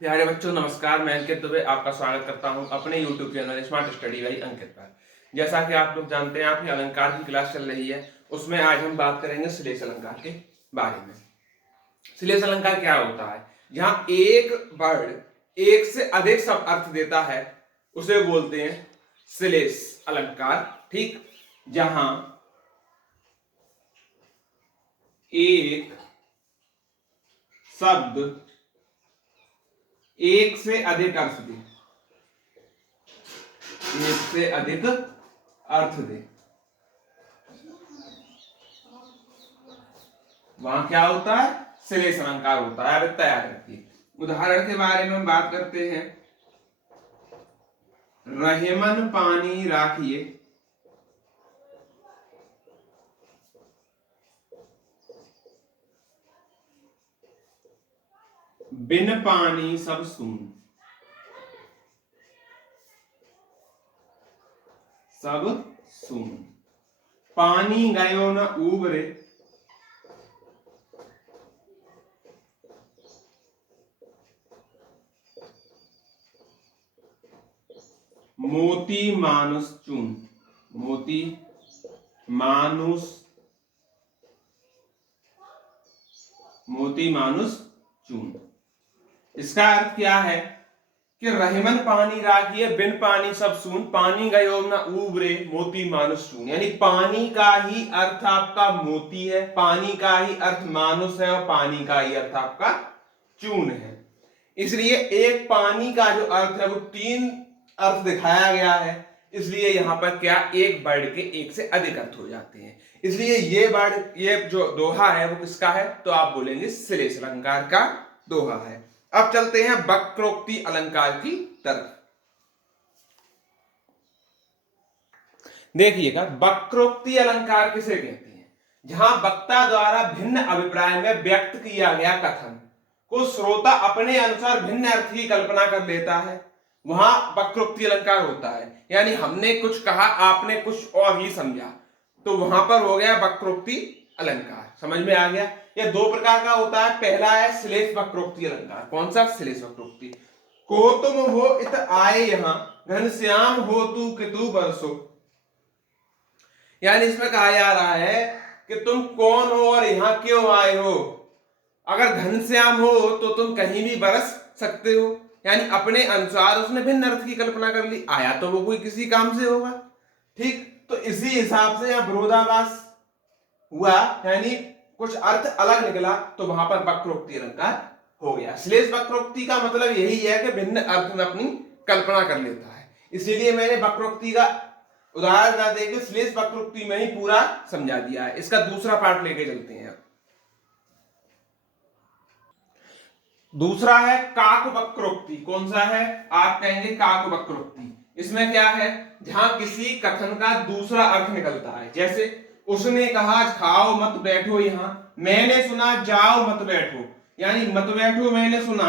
प्यारे बच्चों नमस्कार। मैं अंकित दुबे आपका स्वागत करता हूं अपने YouTube channel smart study by Ankit पर। जैसा कि आप लोग जानते हैं, आपकी अलंकार की क्लास चल रही है, उसमें आज हम बात करेंगे श्लेष अलंकार के बारे में। श्लेष अलंकार क्या होता है? जहां एक वर्ड एक से अधिक सब अर्थ देता है उसे बोलते हैं श्लेष अलंकार। ठीक, जहां एक शब्द एक से अधिक अर्थ दे, एक से अधिक अर्थ दे, वहां क्या होता है? श्लेष अलंकार होता है। अब तैयार रखिए। उदाहरण के बारे में हम बात करते हैं। रहेमन पानी राखिए, बिन पानी सब सून, सब सून। पानी गयो न उबरे, मोती मानुष चून, मोती मानुष, मोती मानुष चून। इसका अर्थ क्या है कि रहेमन पानी राखिए, बिन पानी सब सून, पानी गयो न उबरे, मोती मानुष चून। यानी पानी का ही अर्थ आपका मोती है, पानी का ही अर्थ मानुष है, और पानी का ही अर्थ आपका चून है। इसलिए एक पानी का जो अर्थ है वो तीन अर्थ दिखाया गया है। इसलिए यहां पर क्या, एक वर्ड के एक से अधिक अर्थ हो जाते हैं। इसलिए ये वर्ड, ये जो दोहा है वो किसका है? तो आप बोलेंगे श्लेष अलंकार का दोहा है। अब चलते हैं वक्रोक्ति अलंकार की तरफ। देखिएगा, वक्रोक्ति अलंकार किसे कहते हैं? जहां वक्ता द्वारा भिन्न अभिप्राय में व्यक्त किया गया कथन को श्रोता अपने अनुसार भिन्न अर्थ की कल्पना कर लेता है, वहां वक्रोक्ति अलंकार होता है। यानी हमने कुछ कहा, आपने कुछ और ही समझा, तो वहां पर हो गया वक्रोक्ति अलंकार। समझ में आ गया? यह दो प्रकार का होता है। पहला है श्लेष वक्रोक्ति अलंकार। कौन सा? श्लेष वक्रोक्ति। को तुम हो इत आए यहां, घनश्याम हो तू कितु बरसो। यानी इसमें कहा जा रहा है कि तुम कौन हो और यहां क्यों आए हो। अगर घनश्याम हो तो तुम कहीं भी बरस सकते हो। यानी अपने अनुसार उसने भिन्न अर्थ की कल्पना कर ली। आया तो वो कोई किसी काम से होगा। ठीक, तो इसी हिसाब से यहां विरोधाभास हुआ, यानी कुछ अर्थ अलग निकला, तो वहां पर वक्रोक्ति अलंकार हो गया। श्लेष वक्रोक्ति का मतलब यही है कि भिन्न अर्थ में अपनी कल्पना कर लेता है। इसीलिए मैंने वक्रोक्ति का उदाहरण ना देके श्लेष वक्रोक्ति में ही पूरा समझा दिया है। इसका दूसरा पार्ट लेके चलते हैं। दूसरा है काक वक्रोक्ति। कौन सा है? आप कहेंगे काक वक्रोक्ति। इसमें क्या है? जहां किसी कथन का दूसरा अर्थ निकलता है। जैसे उसने कहा खाओ मत बैठो यहां, मैंने सुना जाओ मत बैठो। यानी मत बैठो मैंने सुना,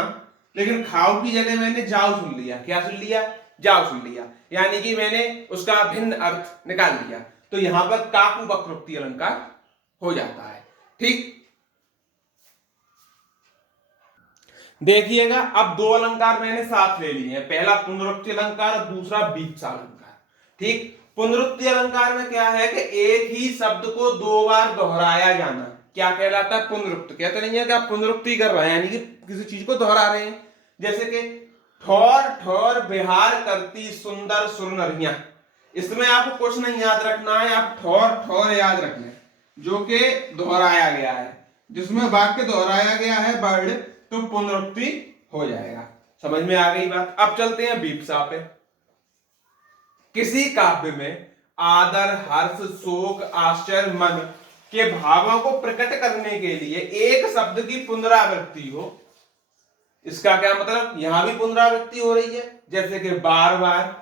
लेकिन खाओ की जगह मैंने जाओ सुन लिया। क्या सुन लिया? जाओ सुन लिया। यानी कि मैंने उसका भिन्न अर्थ निकाल लिया। तो यहां पर काकु वक्रोक्ति अलंकार हो जाता है। ठीक, देखिएगा, अब दो अलंकार मैंने साथ ले लिए हैं। पहला पुनरुक्ति अलंकार और दूसरा वीप्सा अलंकार। ठीक, पुनरुक्ति अलंकार में क्या है कि एक ही शब्द को दो बार दोहराया जाना क्या कहलाता है? पुनरुक्त। कहते नहीं है कि आप पुनरुक्ति कर रहे हैं, यानी कि किसी चीज को दोहरा रहे हैं। जैसे कि ठोर ठोर बिहार करती सुंदर सुरनरियां। इसमें आपको कुछ नहीं याद रखना है, आप ठोर ठोर याद रखना, जो कि दोहराया गया है। जिसमें वाक्य दोहराया गया है वर्ड, तो पुनरुक्ति हो जाएगा। समझ में आ गई बात? अब चलते हैं वीप्सा पे। किसी काव्य में आदर, हर्ष, शोक, आश्चर्य, मन के भावों को प्रकट करने के लिए एक शब्द की पुनरावृत्ति हो। इसका क्या मतलब? यहां भी पुनरावृत्ति हो रही है, जैसे कि बार बार,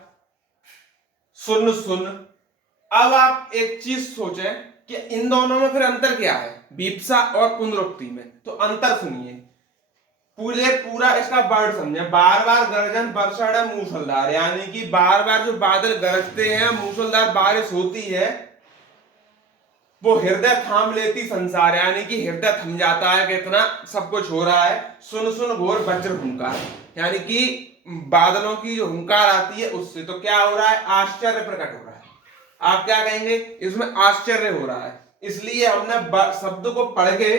सुन सुन। अब आप एक चीज सोचें कि इन दोनों में फिर अंतर क्या है, वीप्सा और पुनरुक्ति में? तो अंतर सुनिए, पूरा इसका वर्ड समझे। बार बार गर्जन बरसाड़ मूसलधार, यानी कि बार बार जो बादल गरजते हैं, मूसलधार बारिश होती है, वो हृदय थाम लेती संसार, यानी कि हृदय थम जाता है कि इतना सब कुछ हो रहा है। सुन सुन घोर वज्र हुंकार, यानी कि बादलों की जो हुंकार आती है उससे तो क्या हो रहा है, आश्चर्य प्रकट हो रहा है। आप क्या कहेंगे, इसमें आश्चर्य हो रहा है। इसलिए हमने शब्द को पढ़ के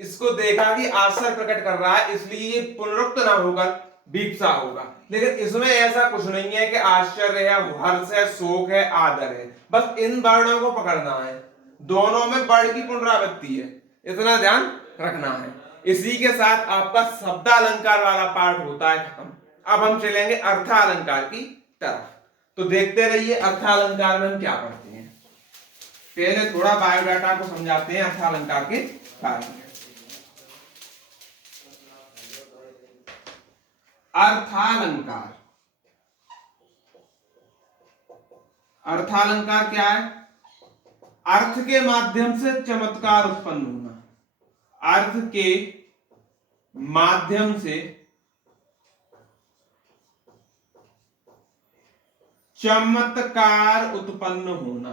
इसको देखा कि आश्चर्य प्रकट कर रहा है, इसलिए ये पुनरुक्त ना होकर बीप्सा होगा। लेकिन इसमें ऐसा कुछ नहीं है कि आश्चर्य है, हर्ष है, शोक है, आदर है। बस इन वर्णों को पकड़ना है, दोनों में वर्ण की पुनरावृत्ति है, इतना ध्यान रखना है। इसी के साथ आपका शब्दालंकार वाला पार्ट होता है खत्म। अब हम चलेंगे अर्थालंकार की तरफ। तो देखते रहिए अर्थालंकार में हम क्या पढ़ते हैं। पहले थोड़ा बायोडाटा को समझाते हैं अर्थालंकार के बारे में। अर्थालंकार, अर्थालंकार क्या है, अर्थ के माध्यम से चमत्कार उत्पन्न होना। अर्थ के माध्यम से चमत्कार उत्पन्न होना।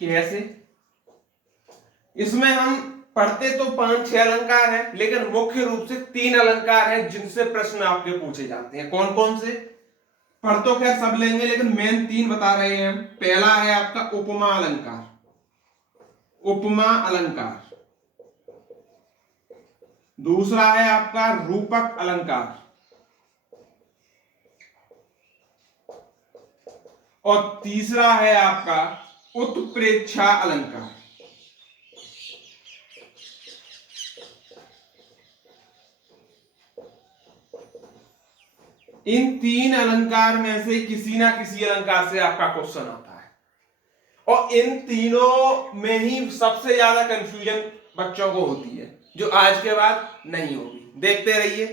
कैसे, इसमें हम पढ़ते तो 5-6 अलंकार है, लेकिन मुख्य रूप से 3 अलंकार है जिनसे प्रश्न आपके पूछे जाते हैं। कौन कौन से, पढ़ तो खैर सब लेंगे, लेकिन मेन 3 बता रहे हैं हम। पहला है आपका उपमा अलंकार, उपमा अलंकार। दूसरा है आपका रूपक अलंकार, और तीसरा है आपका उत्प्रेक्षा अलंकार। इन 3 अलंकार में से किसी ना किसी अलंकार से आपका क्वेश्चन आता है, और इन तीनों में ही सबसे ज्यादा कंफ्यूजन बच्चों को होती है, जो आज के बाद नहीं होगी। देखते रहिए।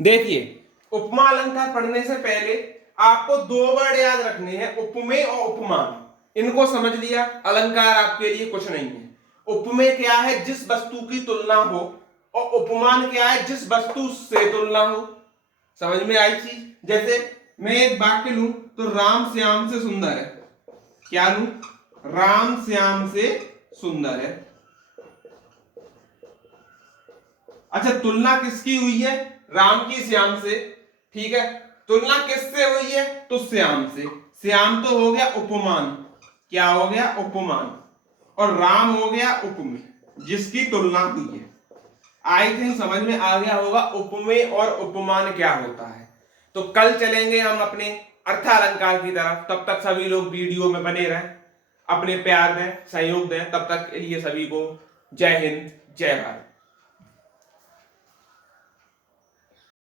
देखिए, उपमा अलंकार पढ़ने से पहले आपको 2 वर्ड याद रखने हैं, उपमेय और उपमान। इनको समझ लिया, अलंकार आपके लिए कुछ नहीं है। उपमेय क्या है, जिस वस्तु की तुलना हो, और उपमान क्या है, जिस वस्तु से तुलना हो। समझ में आई चीज। जैसे मैं एक वाक्य लूं तो राम श्याम से सुंदर है, क्या लूं, राम श्याम से सुंदर है। अच्छा, तुलना किसकी हुई है, राम की श्याम से, ठीक है। तुलना किससे हुई है, तो श्याम से। श्याम तो हो गया उपमान, क्या हो गया, उपमान, और राम हो गया उपमेय, जिसकी तुलना हुई है। आई थिंक समझ में आ गया होगा उपमेय और उपमान क्या होता है। तो कल चलेंगे हम अपने अर्थालंकार की तरफ। तब तक सभी लोग वीडियो में बने रहें, अपने प्यार दें, सहयोग दें। तब तक के लिए सभी को जय हिंद, जय भारत।